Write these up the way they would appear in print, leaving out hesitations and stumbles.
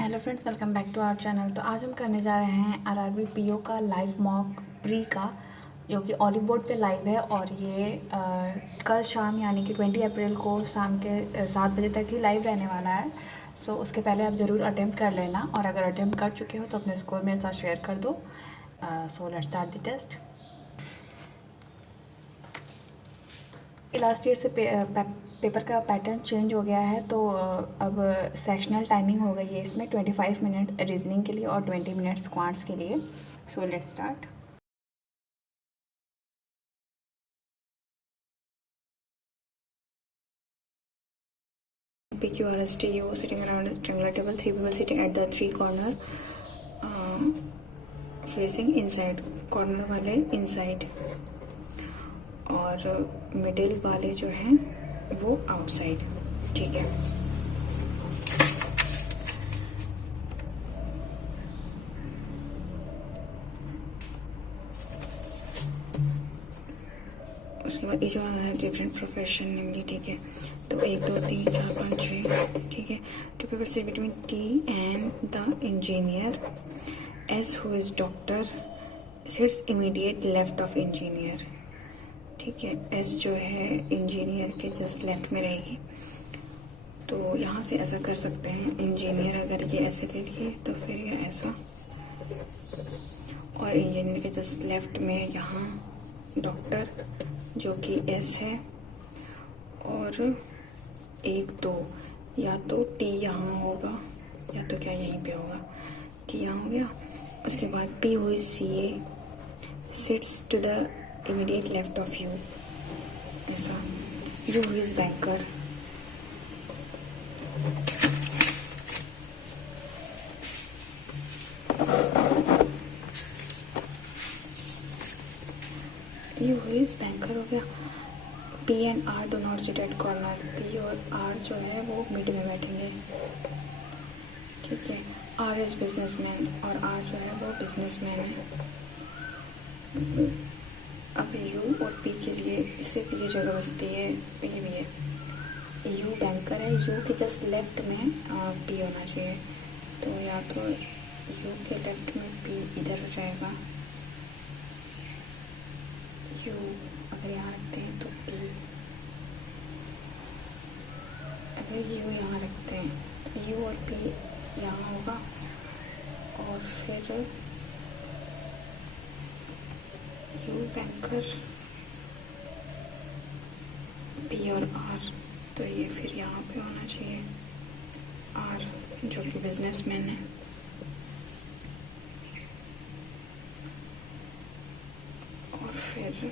Hello friends, welcome back to our channel. तो आज हम करने जा रहे हैं आरआरबी पीओ का लाइव मॉक प्री का, जो कि ऑलिव बोर्ड पे लाइव है। और ये कल शाम यानी कि 20 अप्रैल को शाम के 7 बजे तक ही लाइव रहने वाला है। सो उसके पहले आप ज़रूर अटेम्प्ट कर लेना, और अगर अटेम्प्ट कर चुके हो तो अपने स्कोर मेरे साथ शेयर कर दो। So let's start the test. Last year से पेपर का पैटर्न चेंज हो गया है, तो अब सेक्शनल टाइमिंग हो गई है इसमें 25 मिनट रीजनिंग के लिए और 20 मिनट्स क्वांट्स के लिए। सो let's start. PQRSTU sitting around a triangular table, 3 people sitting at the 3 corner, facing inside, corner वाले इनसाइड और मिडिल वाले जो हैं वो आउटसाइड। ठीक है, उसके बाद ईच वन है डिफरेंट प्रोफेशन नेमली। ठीक है, तो 1 2 3 4 5 6। ठीक है, 2 people sit between T and the engineer. S who is doctor sits immediate left of engineer. ठीक है, S जो है इंजीनियर के जस्ट लेफ्ट में रहेगी। तो यहाँ से ऐसा कर सकते हैं, इंजीनियर अगर ये ऐसे ले लिए तो फिर ये ऐसा, और इंजीनियर के जस्ट लेफ्ट में यहाँ डॉक्टर जो कि एस है, और 1 2 या तो टी यहाँ होगा या तो क्या यहीं पे होगा, टी यहाँ हो गया। उसके बाद P who C A sits to the immediate left of U, ऐसा। U who is banker, U who is banker हो गया। P and R do not sit at corner, P और आर जो है वो मिड में बैठेंगे। ठीक है, आर इज बिजनेसमैन और आर जो है वो बिजनेसमैन है। अब यू और पी के लिए सिर्फ ये जगह बचती है, ये भी है। यू बैंकर है, यू के जस्ट लेफ्ट में पी होना चाहिए, तो या तो यू के लेफ्ट में पी इधर हो जाएगा। यू अगर यहाँ रखते हैं तो पी, अगर यू यहाँ रखते हैं तो यू और पी यहाँ होगा, और फिर यू बैंकर, पी और आर, तो ये फिर यहाँ पे होना चाहिए आर जो कि बिजनेसमैन है। और फिर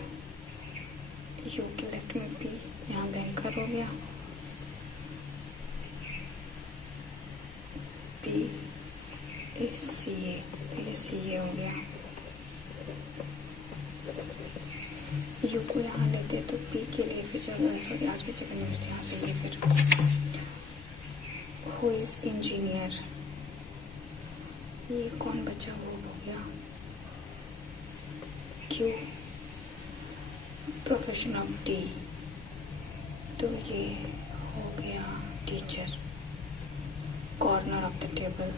यू के लेफ्ट में पी, यहाँ बैंकर हो गया। पी इज सी ए, तो ये सी ए हो गया। यू को यहाँ लेते तो पी के लिए फिर जगह, सॉरी आज की जगह न्यूज यहाँ से लिए। फिर हु इज इंजीनियर, ये कौन बचा, वो हो गया। क्यू प्रोफेशन ऑफ टी, तो ये हो गया teacher. Corner of the table,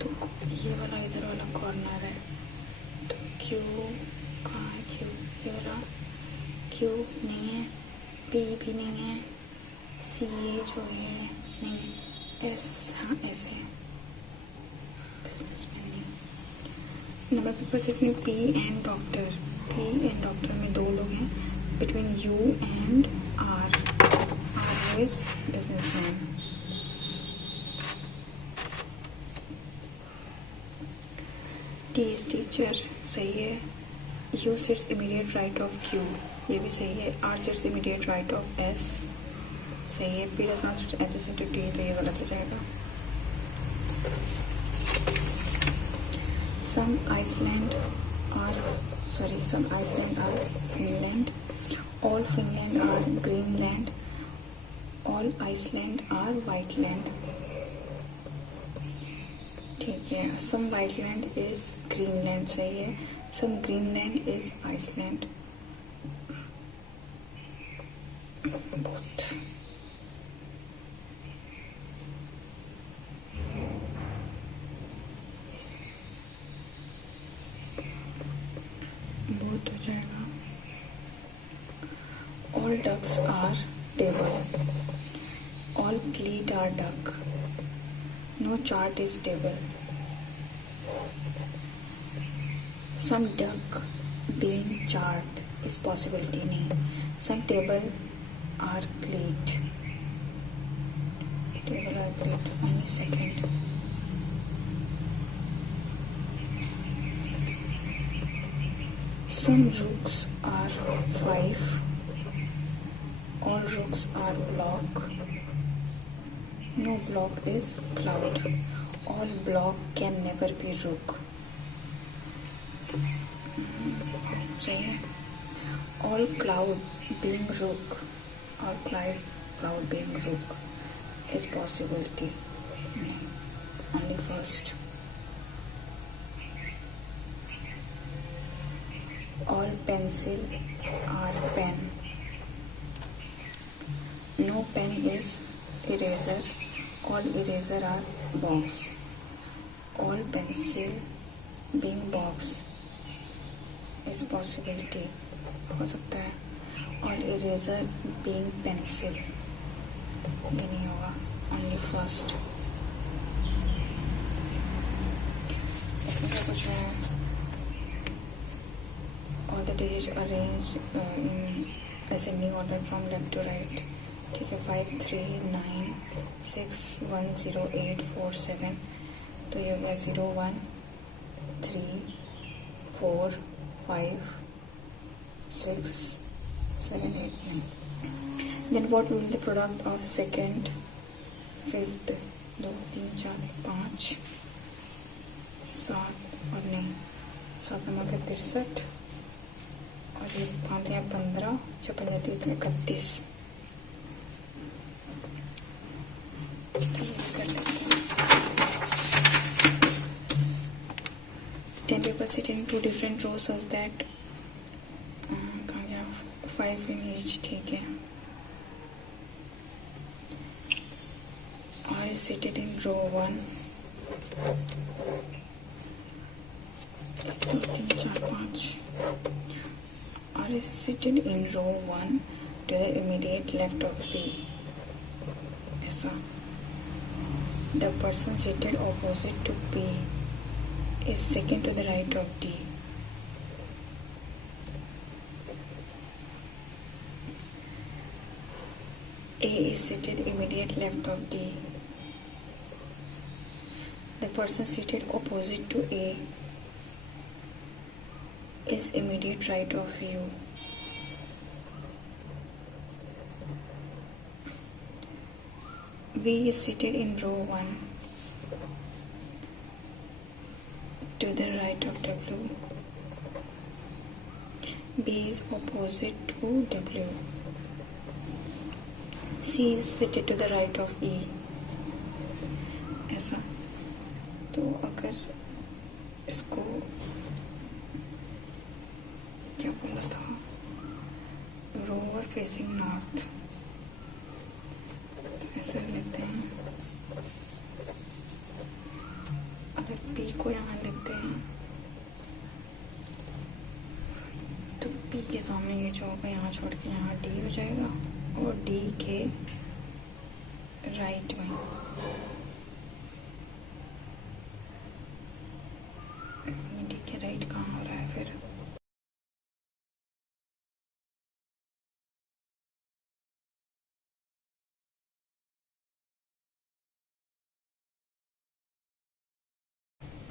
तो ये वाला इधर वाला कॉर्नर है, तो क्यू कहाँ है, क्यू ये वाला, क्यू नहीं है, पी भी नहीं है, सी ए जो है नहीं है, एस हाँ एस है, बिजनेसमैन नहीं। नंबर पेपर से P and doctor, P and doctor में 2 लोग हैं, between U and R, R is businessman. T is teacher, सही है। U sits immediate right of Q, ये भी सही है। R sits immediate right of S, सही है। P does not sit adjacent to T, तो ये गलत हो जाएगा। Some Iceland are Finland. All Finland are Greenland. All Iceland are Whiteland. ठीक है, some Whiteland is Greenland, सही है। Some Greenland is Iceland. both. जाएगा all ducks are table, all cleat are duck, no chart is table, some duck being chart is possibility नहीं, some table are cleat, table are cleat, only second. Some rooks are 5, all rooks are block, no block is cloud, all block can never be rook. सही है. All cloud being rook or cloud being rook is possibility. Only first. All pencil are pen, no pen is eraser, all eraser are box, all pencil being box is possibility, हो सकता है. all eraser being pencil, ये नहीं होगा. only first. इसमें क्या कुछ है? all the digits arranged in ascending order from left to right. ठीक है. 5 3 9 6 1 0 8 4 7, तो ये होगा 0 1 3 4 5 6 7 8 9. Then what will be the product of second, fifth? 2 3 4 5 7 और नहीं, 7 नंबर का 63 और ये 5 या 15 6 35 31. Ten people sit in 2 different rows such that कहाँ गया 5 in each. ठीक है. और seated in row 1, 2 3 4 5 or is seated in row 1 to the immediate left of B. ऐसा. The person seated opposite to B is second to the right of D. A is seated immediate left of D. The person seated opposite to A is immediate right of U. V is seated in row 1 to the right of W. B is opposite to W. C is seated to the right of E. ऐसा. तो अगर इसको क्या बोला था, rover facing north, ऐसे लेते हैं. अगर पी को यहाँ लेते हैं तो पी के सामने ये जो होगा यहाँ छोड़ के यहाँ डी हो जाएगा और डी के राइट में डी के राइट कहाँ हो रहा है फिर.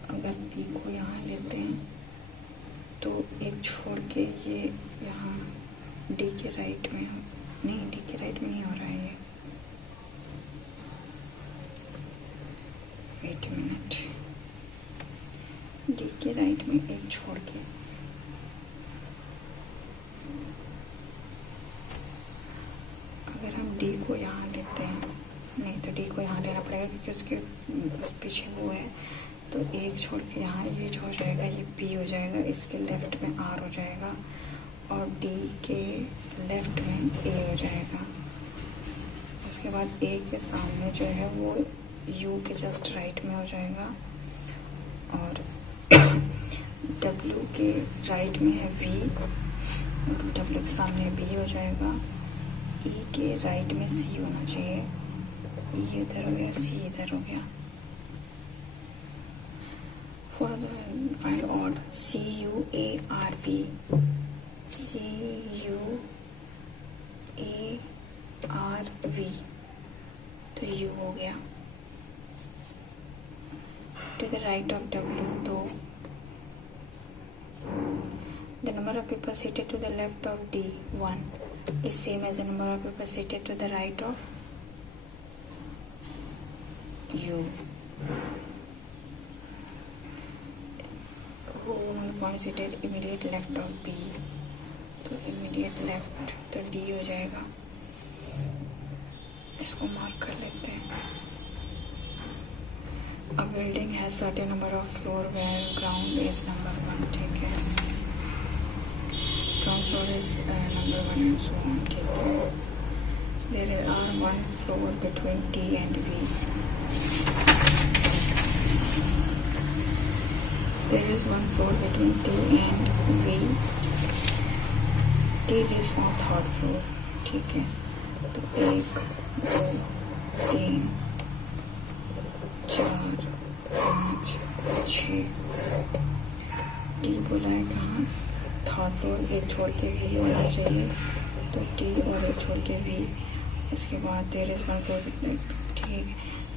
अगर पी को यहाँ लेते हैं तो एक छोड़ के ये यहाँ डी के राइट में नहीं, डी के राइट में नहीं हो रहा है ये. Wait minute. डी के राइट में एक छोड़ के अगर हम डी को यहाँ लेते हैं, नहीं तो डी को यहाँ लेना पड़ेगा क्योंकि उसके पीछे वो है. तो एक छोड़ के यहाँ ये जो हो जाएगा ये पी हो जाएगा, इसके लेफ्ट में आर हो जाएगा और डी के लेफ्ट में ए हो जाएगा. उसके बाद ए के सामने जो है वो यू के जस्ट राइट में हो जाएगा और डब्ल्यू के राइट में है वी डब्ल्यू के सामने बी हो जाएगा, ई के राइट में सी होना चाहिए, ई इधर हो गया, सी इधर हो गया। For the find odd, C U A R B, C U A R V, तो यू हो गया। To the right of W 2, the number of people seated to the left of D 1 is same as the number of people seated to the right of U. Who is seated immediate left of B, तो immediate left तो D हो जाएगा। इसको mark कर लेते हैं। A building has certain number of floor where ground is number 1, ठीक है, ground floor is number 1 and so on, ठीक है। There are 1 floor between T and V. There is 1 floor between T and V. T lives on 3rd floor, ठीक है। तो 1 2 3 4 5 6, T बोला है कहाँ, 3rd फ्लोर, एक छोड़ के वी होना चाहिए, तो टी और एक छोड़ के वी। उसके बाद देयर इज़ 1 फ्लोर, ठीक है।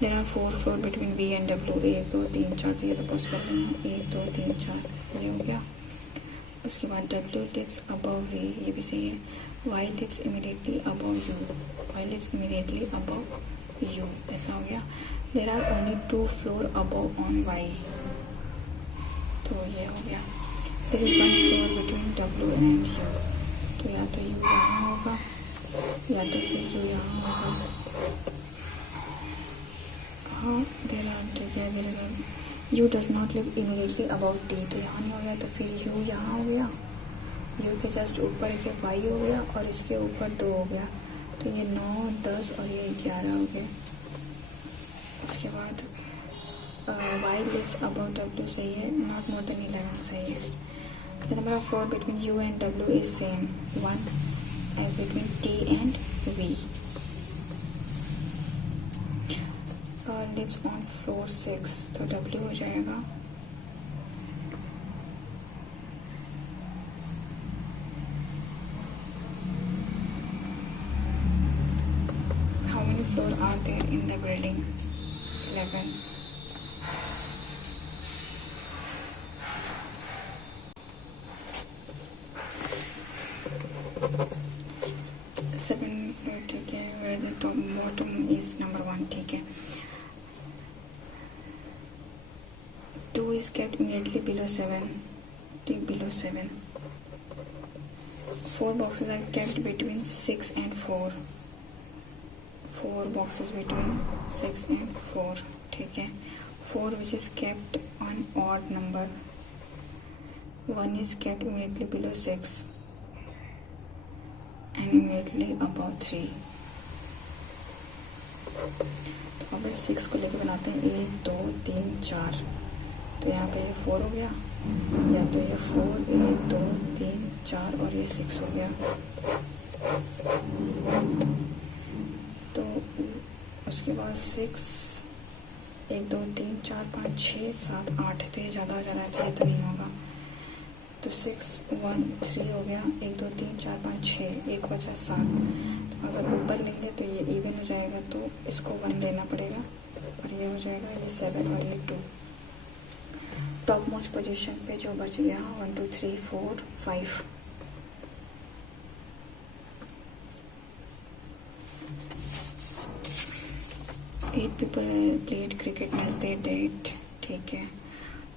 There are 4 floor between V and W, 1 2 3 4, तो ये तो पॉसिबल नहीं है, 1 2 3 4 ये हो गया। उसके बाद डब्ल्यू लिव्स अबव वी, ये भी सही है। Y lives immediately above U, Y lives immediately above U, ऐसा हो गया। There are only 2 floor above on Y, तो ये हो गया। There is 1 floor between W and U, तो या तो यू यहाँ होगा या तो फिर यू यहाँ होगा। हाँ, देर आर, ठीक है। There are U does not live immediately about T, तो यहाँ नहीं हो गया, तो फिर यू यहाँ हो गया। यू के जस्ट ऊपर एक वाई हो गया और इसके ऊपर 2 हो गया, तो ये 9 10 और ये 11 हो गया। उसके बाद वाई लिव्स अबाउट डब्ल्यू सही है, नॉट मोर देन 11 सही है। The number of floor between U and W is same 1 as between T and V. Lives on floor 6, तो डब्ल्यू हो जाएगा। How many floor are there in the building? 11. ठीक है। where the top bottom is number 1, ठीक है। 2 is kept immediately below 7, take below 7. 4 boxes are kept between 6 and 4, 4 boxes between 6 and 4, ठीक है। 4 which is kept on odd number, 1 is kept immediately below 6 and immediately above 3। तो अब 6 को लेके बनाते हैं 1 2 3 4, तो यहाँ पे ये 4 हो गया, या तो ये 4 1 2 3 4 और ये 6 हो गया। तो उसके बाद 6 1 2 3 4 5 6 7 8 है, तो ये ज़्यादा हो जा रहा है, तो ये तो नहीं होगा। तो 6 1 3 हो गया, 1 2 3 4 5 6, एक बचा 7। तो अगर ऊपर लेंगे तो ये इवन हो जाएगा, तो इसको 1 लेना पड़ेगा और ये हो जाएगा ये 7 और ये 2। टॉप मोस्ट पोजीशन पे जो बच गया 1 2 3 4 5। Eight people played cricket match, they date, ठीक है,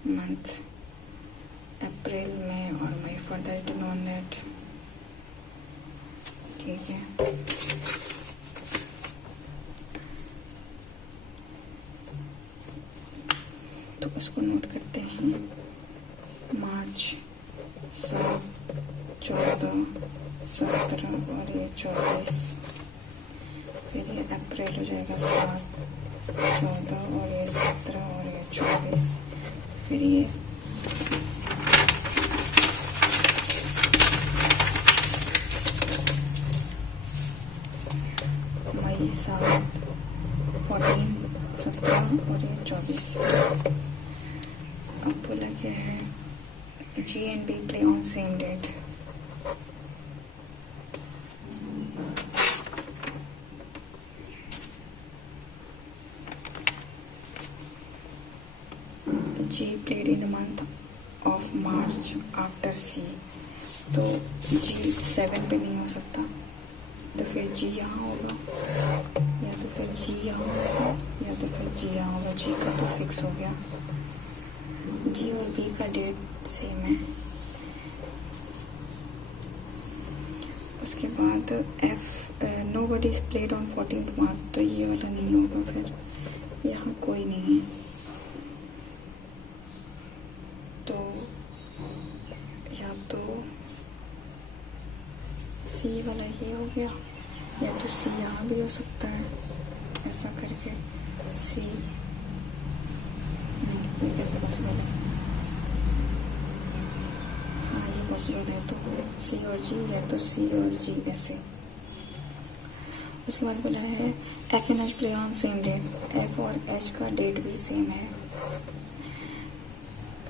मंथ अप्रैल मई और May, further to known that, ठीक है। तो उसको नोट करते हैं। मार्च 7 14 17 और ये 24, फिर ये अप्रैल हो जाएगा 7 14 और ये 17 और ये 24, फिर ये 22 14 17 और ये 24। अब बोला क्या है, G and B play on same date। G played in the month of March after C, तो G 7 पे नहीं हो सकता, तो फिर G यहाँ होगा, या तो फिर G यहाँ होगा, या तो फिर G यहाँ होगा। G का तो फिक्स हो गया। G और B का डेट सेम है। उसके बाद F nobody is played on 14th March, तो ये वाला नहीं होगा, फिर यहाँ कोई नहीं है, तो या तो C वाला ये हो गया, या तो C यहाँ भी हो सकता है, ऐसा करके C नहीं, ये कैसे पॉसिबल है? हाँ ये पॉसिबल है, तो C और G, या तो C और G ऐसे। उसके बाद बोला है F and H play on same date, F और H का डेट भी सेम है।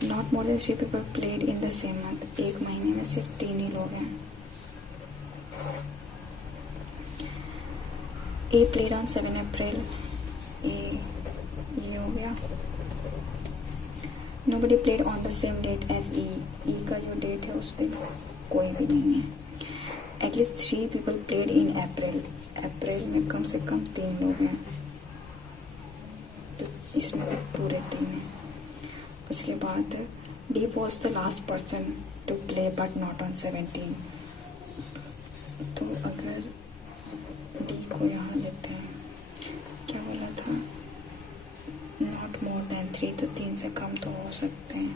Not more than 3 people played in the same month, एक महीने में सिर्फ 3 ही लोग हैं। A played on 7 April, ये हो गया। Nobody played on the same date as E, E का जो डेट है उस दिन कोई भी नहीं है। At least 3 people played in April, अप्रैल में कम से कम 3 लोग हैं, तो इसमें तो पूरे 3 हैं। उसके बाद D was the last person to play but not on 17, तो अगर D को यहाँ लेते हैं, क्या बोला था, not more than 3, तो 3 से कम तो हो सकते हैं।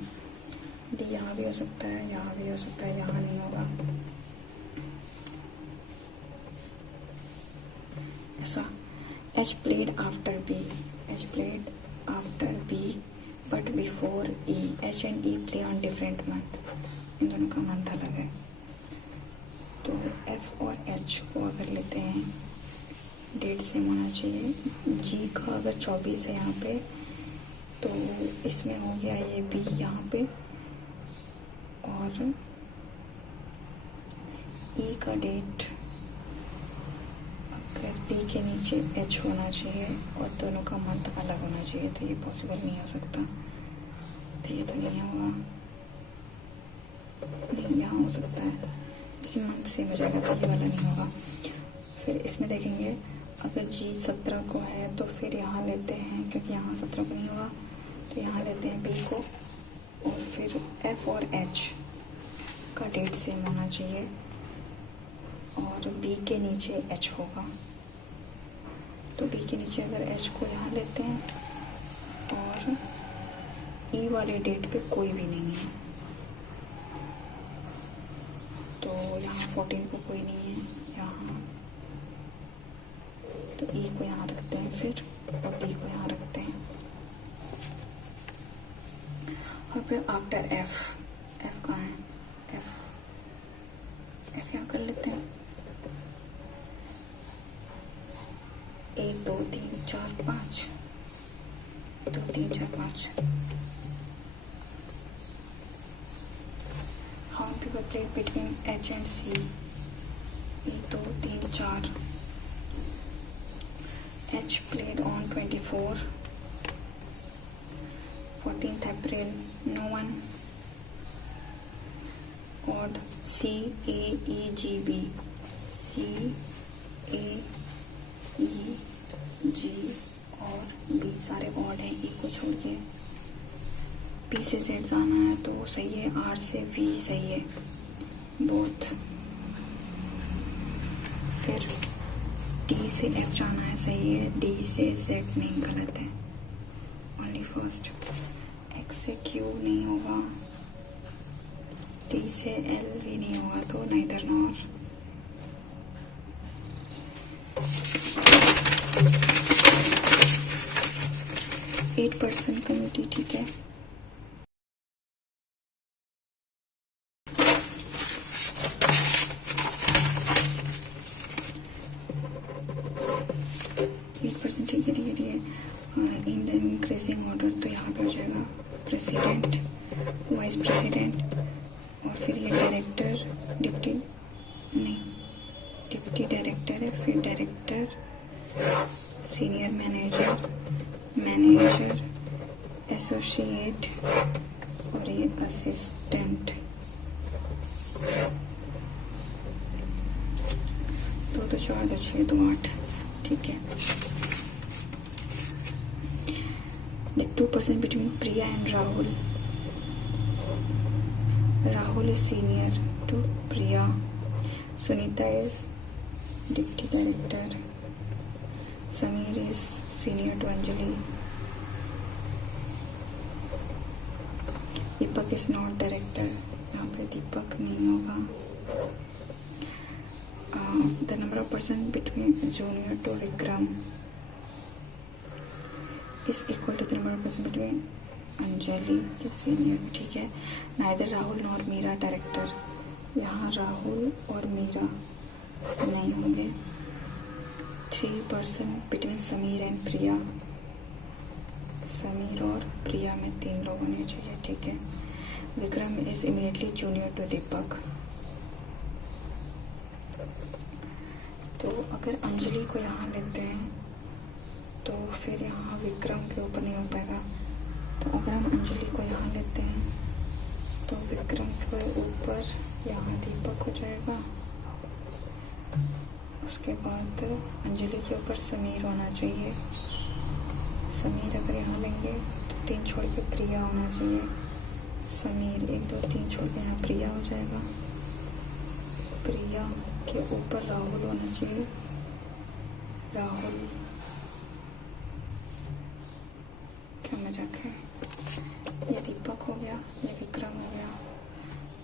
D यहाँ भी हो सकता है, यहाँ भी हो सकता है, यहाँ नहीं होगा, ऐसा। H played after B, H played after B but before E, H and E play on different month, इन दोनों का मंथ अलग है। तो F और H को अगर लेते हैं, डेट सेम होना चाहिए। G का अगर 24 है यहाँ पे, तो इसमें हो गया ये B यहाँ पे, और E का डेट अगर B के नीचे H होना चाहिए और दोनों का मंथ अलग होना चाहिए, तो ये पॉसिबल नहीं हो सकता, तो ये तो नहीं होगा। नहीं, यहाँ हो सकता है लेकिन मंथ सेम हो जाएगा, तो ये वाला नहीं होगा। फिर इसमें देखेंगे, अगर G 17 को है तो फिर यहाँ लेते हैं, क्योंकि यहाँ 17 को नहीं होगा, तो यहाँ लेते हैं B को, और फिर F और H का डेट सेम होना चाहिए, और B के नीचे H होगा, तो B के नीचे अगर H को यहाँ लेते हैं, और E वाले डेट पे कोई भी नहीं है, तो यहाँ 14 को कोई नहीं है यहाँ, तो E को यहाँ रखते हैं फिर, और D को यहाँ रखते हैं, और फिर आफ्टर F, F कहाँ है, F यहाँ कर लेते हैं। 1 2 3 4 5, 2 3 4 5। How many people played between H and C? 1 2 3 4। H played on 24 14th April, no one। Odd, C A E G B, C A E G और B सारे ऑड हैं, E को छोड़ के। P से Z जाना है तो सही है, R से V सही है, बोथ। फिर D से F जाना है, सही है, D से Z नहीं, गलत है, ओनली फर्स्ट। X से Q नहीं होगा, D से L भी नहीं होगा, तो neither nor. Eight person community, ठीक है। 8%, ठीक है ठीक है ठीक है। इन द इंक्रीजिंग ऑर्डर, तो यहाँ पे हो जाएगा प्रेसिडेंट, वाइस प्रेसिडेंट, और फिर ये डायरेक्टर, डिप्टी डायरेक्टर है, फिर director, senior manager, manager, associate, और ये असिस्टेंट। तो 4 2 6 2 8, ठीक है। The 2% between Priya and Rahul. Rahul is senior to Priya. Sunita is deputy director. Sameer is senior to Anjali. Deepak is not director. यहाँ पे दीपक नहीं होगा. The number of person between junior to Vikram is equal to the number of person between Anjali to senior, ठीक है। Neither Rahul nor Meera director, यहाँ राहुल और मीरा नहीं होंगे। 3% between समीर एंड प्रिया, समीर और प्रिया में 3 लोग होने चाहिए, ठीक है। Vikram is immediately junior to Deepak. तो अगर अंजलि को यहाँ लेते हैं तो फिर यहाँ विक्रम के ऊपर नहीं हो पाएगा। तो अगर हम अंजलि को यहाँ लेते हैं तो विक्रम के ऊपर यहाँ दीपक हो जाएगा। उसके बाद अंजलि के ऊपर समीर होना चाहिए। समीर अगर यहाँ लेंगे तो 3 छोड़ के प्रिया होना चाहिए। समीर 1 2 3 छोड़ के यहाँ प्रिया हो जाएगा। प्रिया के ऊपर राहुल होना चाहिए। राहुल, क्या मजाक है। ये दीपक हो गया, ये विक्रम हो गया।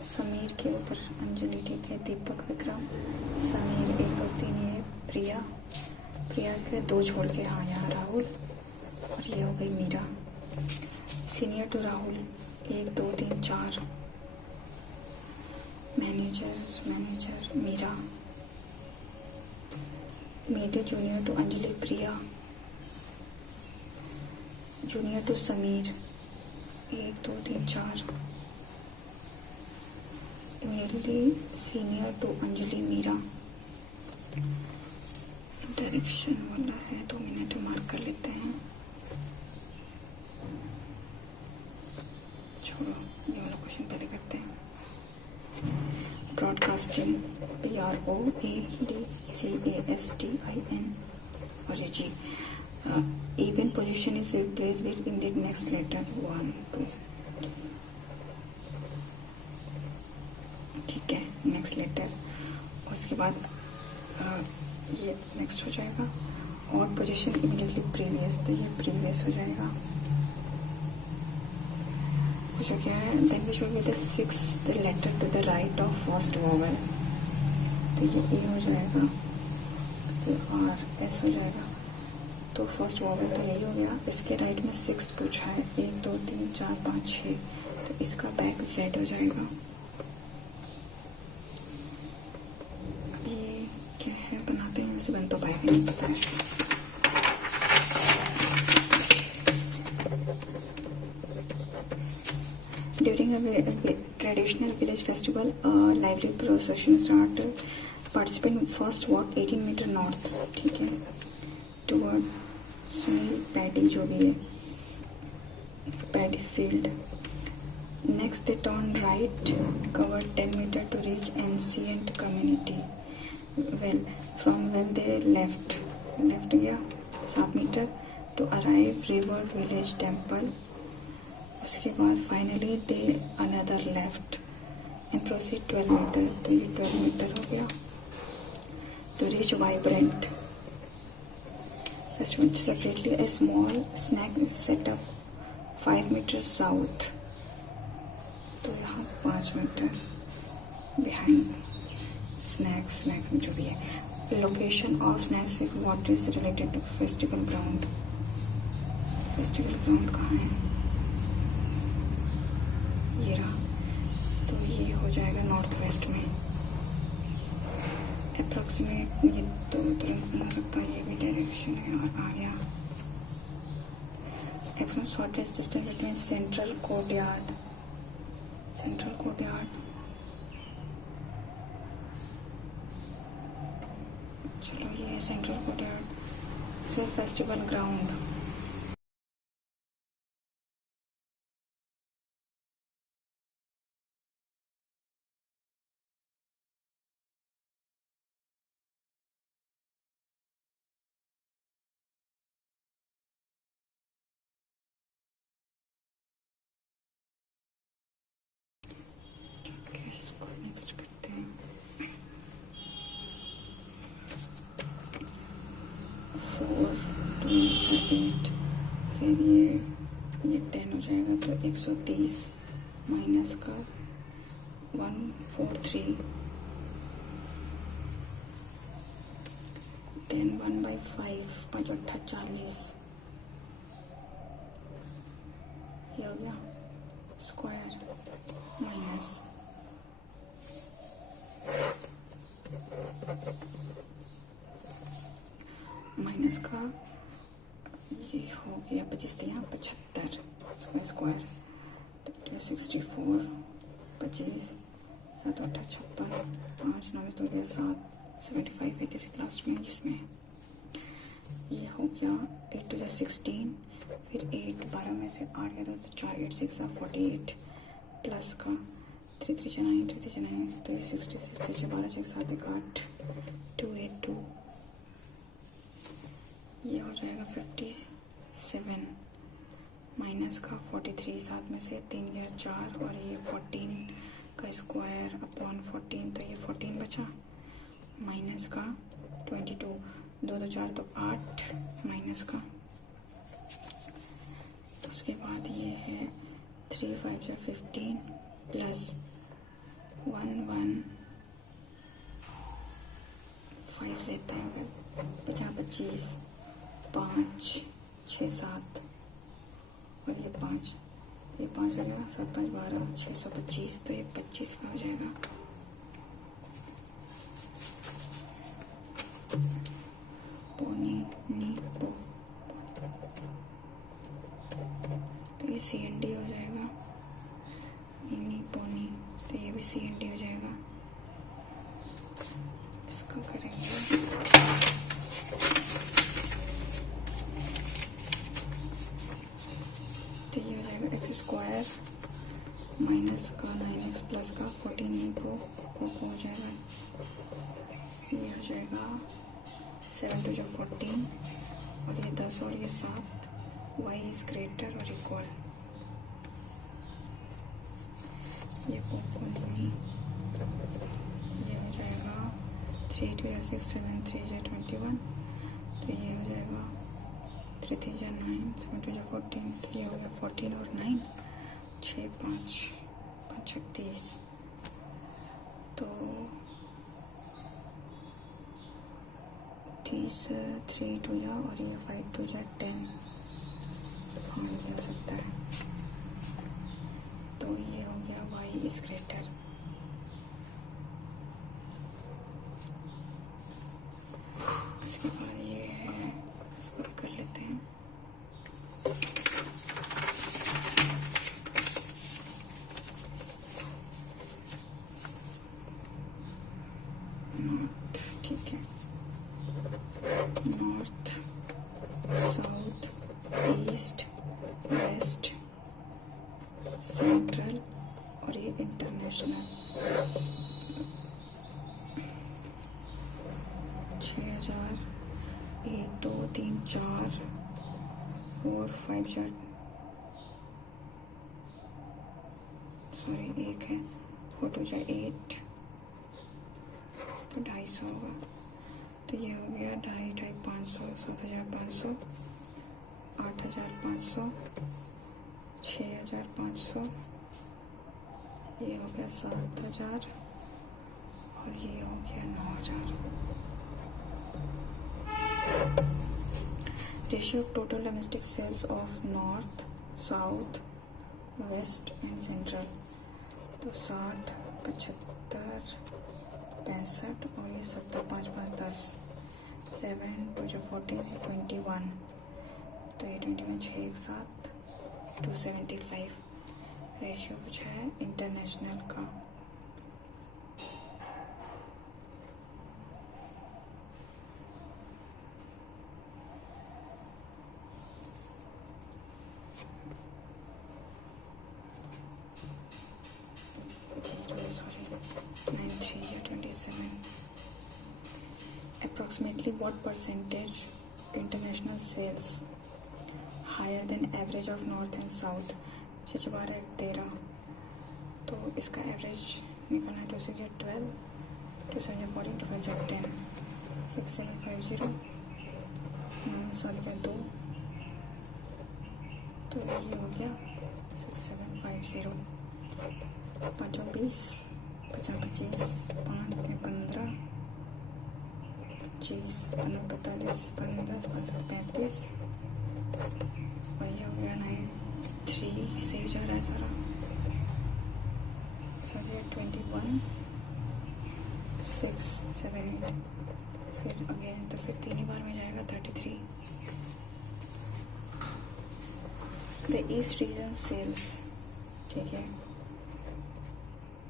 समीर के ऊपर अंजलि, ठीक है। दीपक, विक्रम, समीर 1 2 3, ये प्रिया। प्रिया के 2 छोड़ के हाँ यहाँ राहुल, और ये हो गई Meera. Senior to Rahul 1 2 3 4। Manager Meera. Immediate junior to Anjali Priya. Junior to Samir 1 2 3 4। Immediately senior to Anjali Meera. Direction वाला है, 2 मिनट मार्क कर लेते हैं। छोड़ो, ये वाला क्वेश्चन पहले करते हैं। ब्रॉडकास्टिंग BROADCASTIN, और ये जी। even position is replaced with indeed next letter 1 2, ठीक है। नेक्स्ट लेटर, उसके बाद ये नेक्स्ट हो जाएगा। और पोजीशन इमीडिएटली प्रीवियस, तो ये प्रीवियस हो जाएगा। जो क्या है, then we should be the 6th letter to the right of first vowel, तो ये ए हो जाएगा, ये RS हो जाएगा। तो फर्स्ट वोवेल तो यही हो गया। इसके राइट में 6th पूछा है, 1 2 3 4 5 6, तो इसका बैक Z हो जाएगा। ये क्या है, बनाते हैं, वैसे बन तो पाएगा नहीं, पता है। During a traditional village festival, a lively procession started. Participants first walk 18 meter north, ठीक है, toward Sunil Paddy, जो भी है, Paddy field. Next they turn right, cover 10 meter to reach ancient community. Well, from when they left गया 7 metre to arrive river village temple. उसके बाद finally they another left and proceed 12 metre, तो ये 12 metre हो गया। To reach vibrant festival separately a small snack setup 5 metre south, तो यहाँ 5 metre behind snacks जो भी है। Location of snacks what is related to festival ground. Festival ground कहाँ है, ये रहा, तो ये हो जाएगा नॉर्थ वेस्ट में। अप्रॉक्सीमेट ये तो तुरंत नहीं हो सकता, ये भी डायरेक्शन है और आ गया। Approximate shortest distance between central courtyard, central courtyard, चलो ये सेंट्रल कोर्टयार्ड से फेस्टिवल ग्राउंड, इसको नेक्स्ट करते हैं। 4 2 8, फिर ये 10 हो जाएगा, तो 130 माइनस का 143, देन 1/5, 5 8 40, ये हो गया स्क्वायर माइनस माइनस का ये हो गया 25 75 इसका स्क्वायर, तो 64, 25 7 8 56, 5 9 तो हो गया 7, 75 है किसी क्लास में जिसमें ये हो गया 8 to 16, फिर 8 12 में से 8 गया तो 4 8 6 48 प्लस का 3 3 9 3 3 9, तो ये 66 6 12 6 7 8 282, ये हो जाएगा 57 माइनस का 43, 7 में से 3 गया 4, और ये 14 का स्क्वायर अपॉन 14, तो ये 14 बचा, माइनस का 22, 2 2 4 तो 8 माइनस का, तो उसके बाद ये है 3 5 15 प्लस 1 1 5 लेते हैं, 25 5 6 7 और ये 5 हो गया, 7 5 12 625, तो ये 25 का हो जाएगा। पोनी नी पो, तो ये CND हो जाएगा, नी पोनी, तो ये भी CND हो जाएगा। इसको करेंगे तो ये हो जाएगा एक्स स्क्वायर माइनस का 9x प्लस का 14 इंटू को हो जाएगा, ये हो जाएगा 7 2 14, और ये 10 और ये 7, y इज ग्रेटर और इक्वल, ये को नहीं, ये हो जाएगा 3 2 6 7 3 21, तो ये हो जाएगा 3 3 9 7 2 14, तो ये हो गया 14 और 9 6 5 5 36, तो 30 3 2 जा और ये 5 2 जा 10, हाँ ये हो सकता है, तो ये हो गया y इज ग्रेटर। इसके बाद ये है, इसको कर लेते हैं, नॉर्थ, ठीक है, north south east west central और ये इंटरनेशनल, 6000 1 2 3 4 4 5 4, सॉरी एक है 4 2 8, तो 250 होगा, तो ये हो गया 2.5 500 7500 8500 6500, ये हो गया 7000 और ये हो गया 9000। Ratio of total domestic sales of north south west and central, तो 60 75 65 और ये 70, 5 5 10, 7 2 जो 14, 21, तो ये 21 6 1 7 275 रेशियो पूछा है इंटरनेशनल का। Approximately what percentage international sales higher than average of north and south? 6 12 13, तो इसका एवरेज निकलना है। 2 6 12, 2 7 14, 2 5 10, 6 7 5 0, 9 साल का 2, तो ये हो गया 6 7 5 0, 5 20, 50 25, 5 15, 25, 45, 10, 5 35, और ये हो गया 9 3 सही जा रहा है सारा। 21 6 7 8, फिर अगेन तो फिर 3 ही बार में जाएगा 33। द ईस्ट रीजन सेल्स, ठीक है,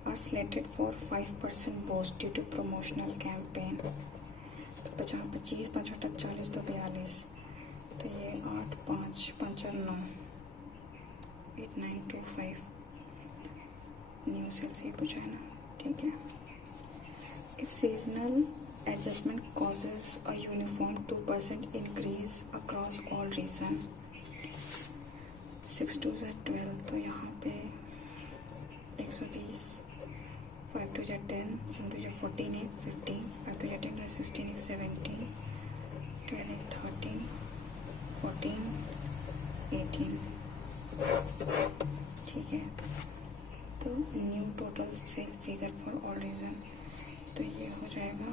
are slated for 5% boost due to promotional campaign। तो 50 25 5 40 2 42, तो ये 8 5 5 9 8 9 2 5 न्यू सेल्स ये पूछा है ना, ठीक है। If seasonal adjustment causes a uniform 2% increase across all region, 6 2 12, तो यहाँ पे 120, 5 2 10, 7 2 14 8 15, 5 2 10 16 8 17, 12 8 13 14 18, ठीक है। तो new total sale figure for all region, तो ये हो जाएगा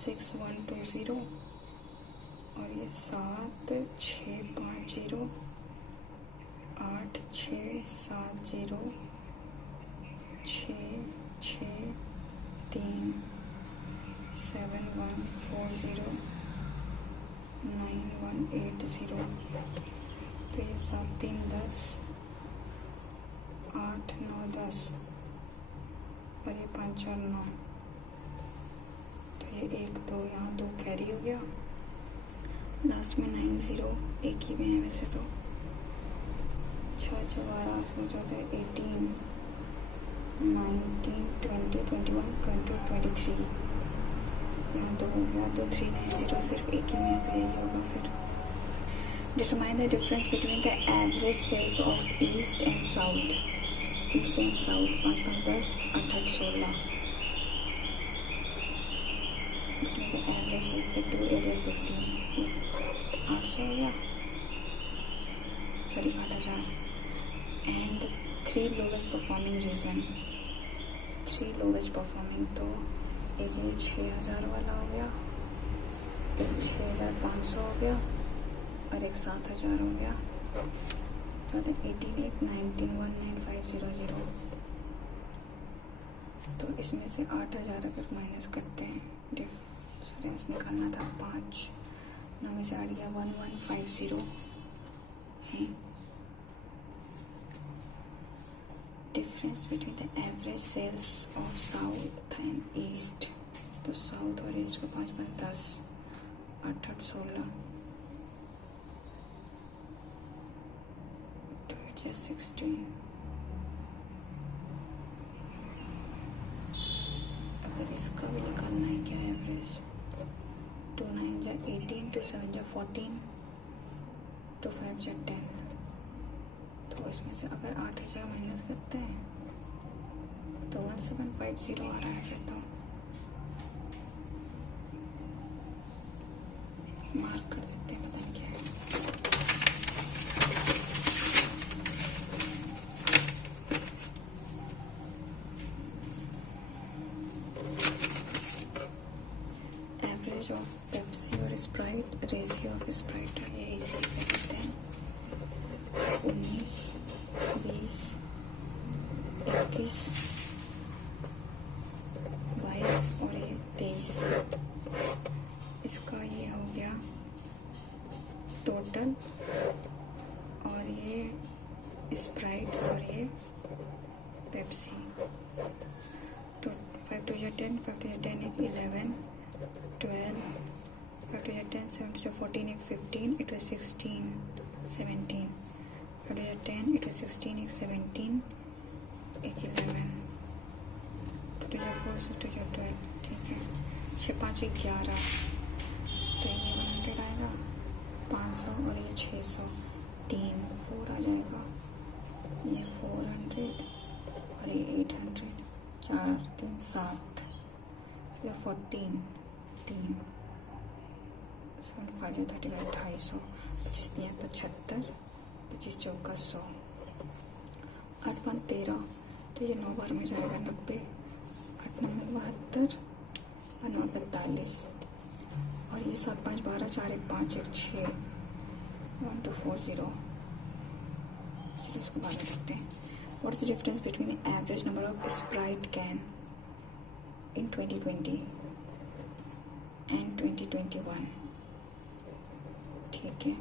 6120, और ये 7 6 5 0, 8 6 7 0, 6 6 3 7 1 4 0, 9 1 8 0, तो ये 7 3 10, 8 9 10, और ये 5 4 9, तो ये 1 2 यहाँ 2 कैरी हो गया। लास्ट में 9 0 एक ही में है वैसे तो। 6 6 12 14 18 19 20 21 22 23, यहाँ 2 हो गया, 2 3 9 0 सिर्फ एक ही में है, तो यही होगा फिर। Determine the difference between the average sales of east and south. East and south 5 5 10 8 8 16, between the average sales the 2 8 16, 800 हो गया, sorry 8000। And 3 lowest performing region, 3 lowest performing, तो एक ये 6000 वाला हो गया, एक 6500 हो गया, और एक 7000 हो गया। 18 8 19 1 9 5 0 0, तो इसमें से 8000 अगर माइनस करते हैं, डिफरेंस निकालना था 5, 9 में से 8 गया 1150 है। Difference between the average sales of south and east, तो साउथ और ईस्ट को 5 5 10 8 8 16, 2 8 16, अगर इसका भी निकालना है क्या एवरेज, 2 9 जा 18, 2 7 जा 14, 2 5 जा 10, तो इसमें से अगर 8000 माइनस करते हैं तो 1750 आ रहा है फिर तो। मार्क कर देते हैं, पता नहीं क्या है। एवरेज ऑफ पेप्सी और स्प्राइट, रेशियो ऑफ स्प्राइट है, ये इजी कर देते हैं। 19 20 21 टोटल, और ये स्प्राइट, और ये पेप्सी। तो 5 2 10, 5 2 10 एक 11, 12, 5 2 10, 7 2 14 एक 15, it was 16, 17, 5 2 10, it was 16 एक 17, एक 11, 2 2 4, 6 2 12, ठीक है। 6 5 11, तो ये 100 आएगा, 500, और ये 600, 3 4 आ जाएगा, ये 400, और ये 800, 4 3 7, ये 14, 3 5 35, 250, 25 3 75, 25 चौका 100, 8 5 13, तो ये 9 बार में जाएगा 90, 8 9 72, और 9 45, और ये 7 5 12, 4 1 5 1 6, 1 2 4 0। चलिए इसको बाद में देखते हैं। What is the difference between the average number of Sprite can in 2020 and 2021? ठीक है,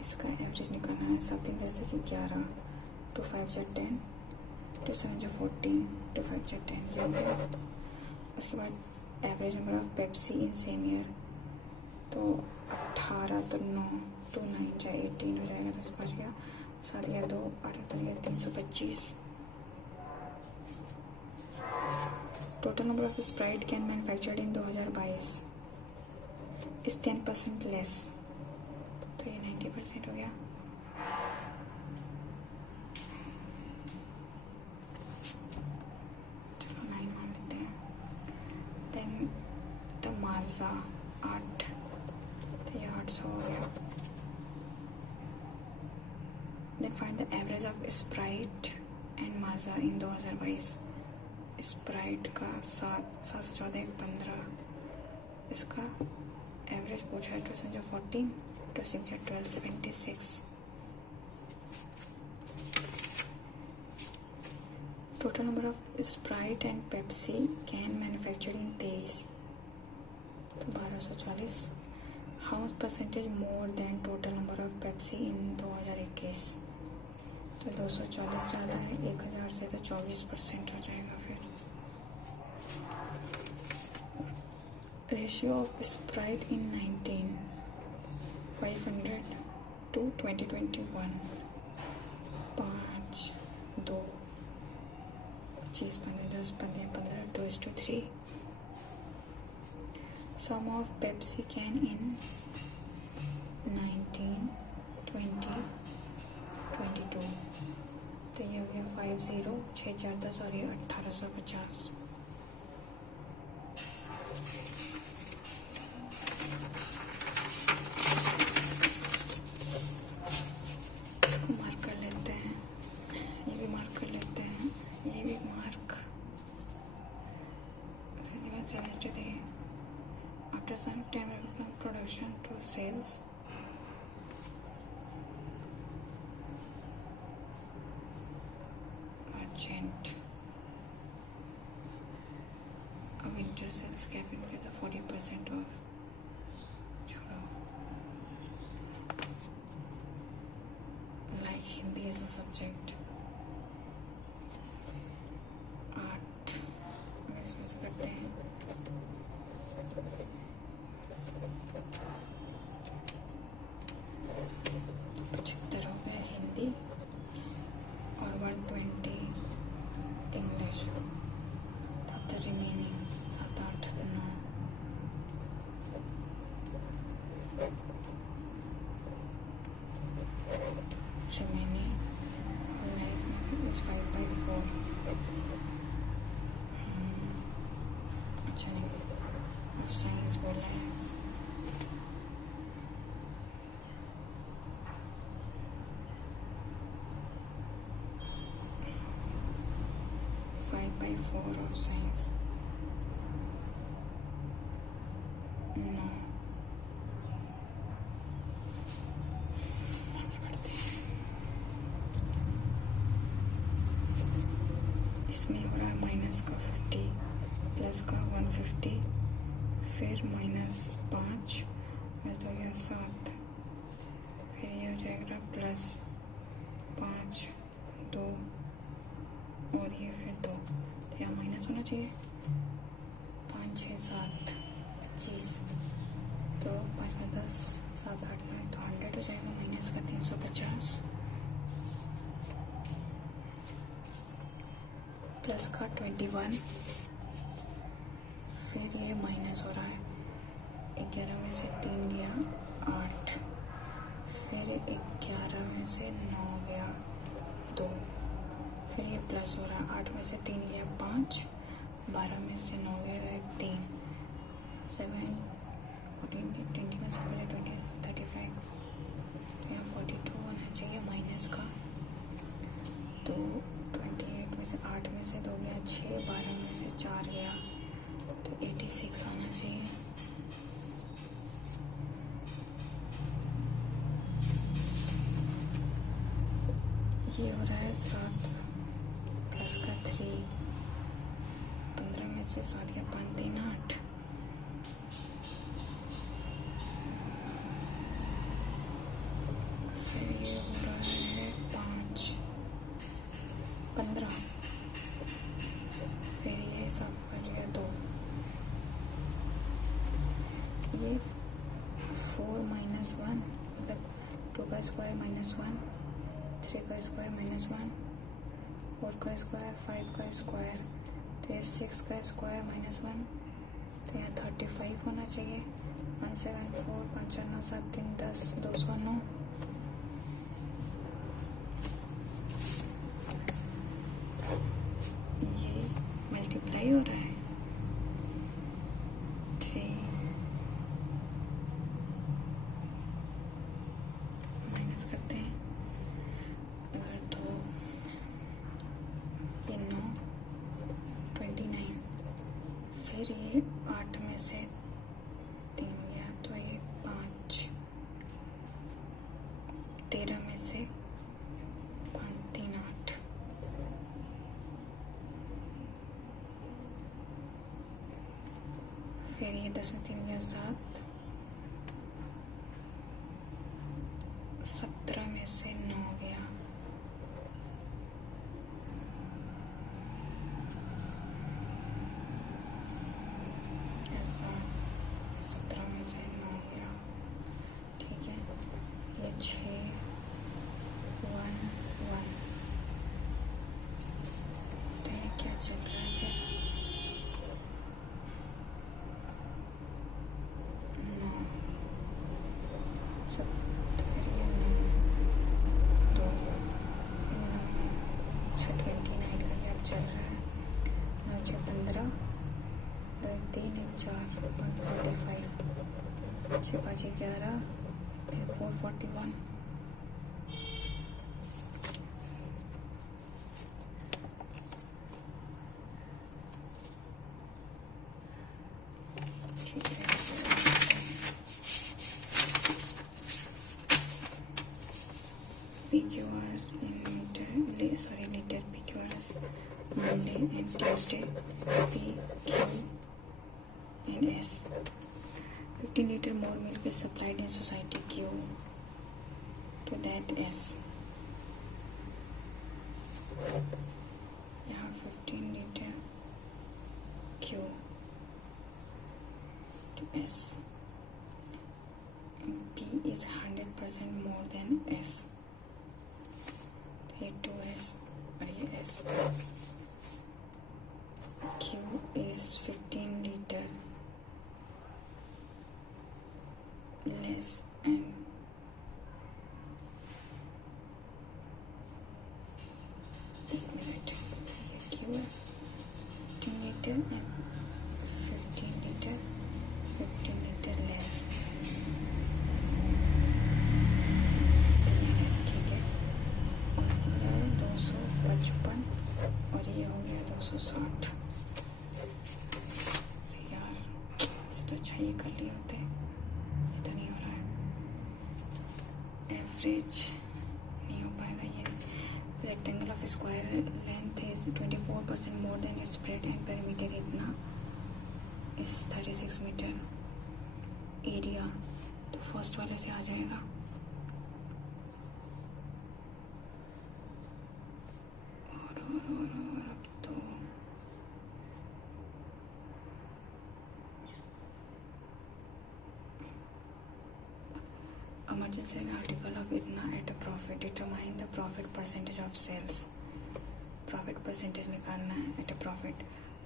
इसका एवरेज निकालना है। समथिंग जैसे कि 11, 2 5 10, 2 7 14, 2 5 10, ये हो गया। उसके बाद average number of Pepsi in same year, तो 18 तो 9, 2 9 जाए 18 हो जाएगा, 10 बच गया, 7 या 2 8 बच गया, 325। Total number of Sprite can manufactured in 2022 is 10% less, तो ये 90% हो गया। चलो 9 मान लेते हैं। देन द माजा 8, तो ये 800 हो गया। Then find the average of Sprite and Maaza in 2022। Sprite का 714 15, इसका एवरेज पूछा है 2 14, 2 6 12 76। Total number of Sprite and Pepsi can manufactured in 23, तो 1240। How percentage more than total number of Pepsi in 2021, तो 240 ज़्यादा है 1000 से, तो 24% हो जाएगा। फिर ratio of Sprite in 19, 500 to 2021, 5 2 25 15 10 15 15 2:3। Sum of Pepsi can in 19 20 22, तो ये हो गया 50 6 4 10, और ये 1850। इसको मार्क कर लेते हैं, ये भी मार्क कर लेते हैं, ये भी mark. After some time from production to sales, merchant a winter sales cap increase of 40% off. छोड़ो, like Hindi as a subject, 8, अगर इसमें से करते हैं 75 हो गया हिंदी, और 120 English. Of the remaining 7 8 9, remaining like is 5/4। अच्छा नहीं, ऑफ साइंस बोला है। Four of science. No. आगे बढ़ते हैं। इसमें हो रहा है माइनस का 50, प्लस का 150, फिर -5, प्लस 2 या 7, फिर ये हो जाएगा प्लस 5 2 और ये फिर 2, तो यहाँ माइनस होना चाहिए। 5 6 7 25, तो 5 में 10 7 8 9, तो 100 हो जाएगा माइनस का 350, प्लस का 21, फिर ये माइनस हो रहा है। 11 में से 3 गया 8, फिर 11 में से 9 गया 2, फिर ये प्लस हो रहा है। 8 में से 3 गया 5, 12 में से 9 गया 3, 7 14 20 में से पहले 20 35, तो यहाँ 42 होना चाहिए माइनस का। तो 28 में से 8 में से 2 गया 6, 12 में से 4 गया, तो 86 आना चाहिए। ये हो रहा है 7 प्लस का 3, 15 में से 7 गया 5 3 8, फिर ये हो रहा है 5 15, फिर ये सब कर लिया 2, ये 4 माइनस 1 मतलब 2 का स्क्वायर माइनस 1, 3 का स्क्वायर माइनस 1, 4 का स्क्वायर 5 का स्क्वायर, तो ये 6 का स्क्वायर माइनस 1, तो यहाँ 35 होना चाहिए। 1 7 4 5 4 9 7 3 10 209, ये मल्टीप्लाई हो रहा है 3 माइनस करते हैं और 2 ये 9 29, फिर ये 8 में से 3 गया तो ये 5, 13 में से 5 3 8, फिर ये 10 में 3 गया 7, 17 में से 9 गया, ऐसा 17 में से 9 गया, ठीक है। ये 6 1 1, तो ये क्या चल रहा है फिर 9 सब, तो फिर ये 9 2 9 6 29 का गैप चल रहा है। 9 6 15, 2 3 1 4 5 45, 6 5 11, 3 4 41, ठीक है। PQR in meter, sorry liter, PQR is Monday and Tuesday, PQ and S. 15 liter more milk is supplied in society Q to that S. यहाँ 15 liter Q to S. P is 100% more than S. ये 2S और ये S. Q is 15 liter less and एक minute, ये Q है 15 liter and 15 liter less, ठीक है। और इसका हो रहा है 255 और ये हो गया 260। यार इससे तो अच्छा ये कर लिए होते, ये तो नहीं हो रहा है। एवरेज नहीं हो पाएगा ये। Rectangle of square length is 24% more than it's bread and perimeter इतना इस 36 मीटर एरिया, तो फर्स्ट वाले से आ जाएगा। और अब तो emergency article of इतना at a profit, determine the profit percentage of sales। Profit percentage निकालना है at a profit.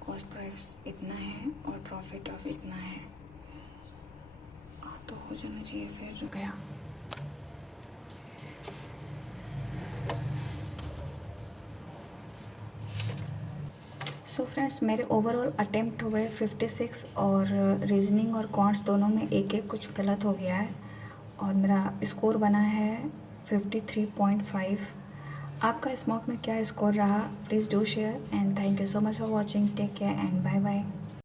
Cost price इतना है और प्रॉफिट ऑफ इतना है, तो हो जाना चाहिए। फिर गया। सो फ्रेंड्स, मेरे ओवरऑल अटेम्प्ट हुए 56 और रीजनिंग और कॉन्ट्स दोनों में एक एक कुछ गलत हो गया है और मेरा स्कोर बना है 53.5। आपका इस मॉक में क्या स्कोर रहा? Please do share and thank you so much for watching. Take care and bye bye.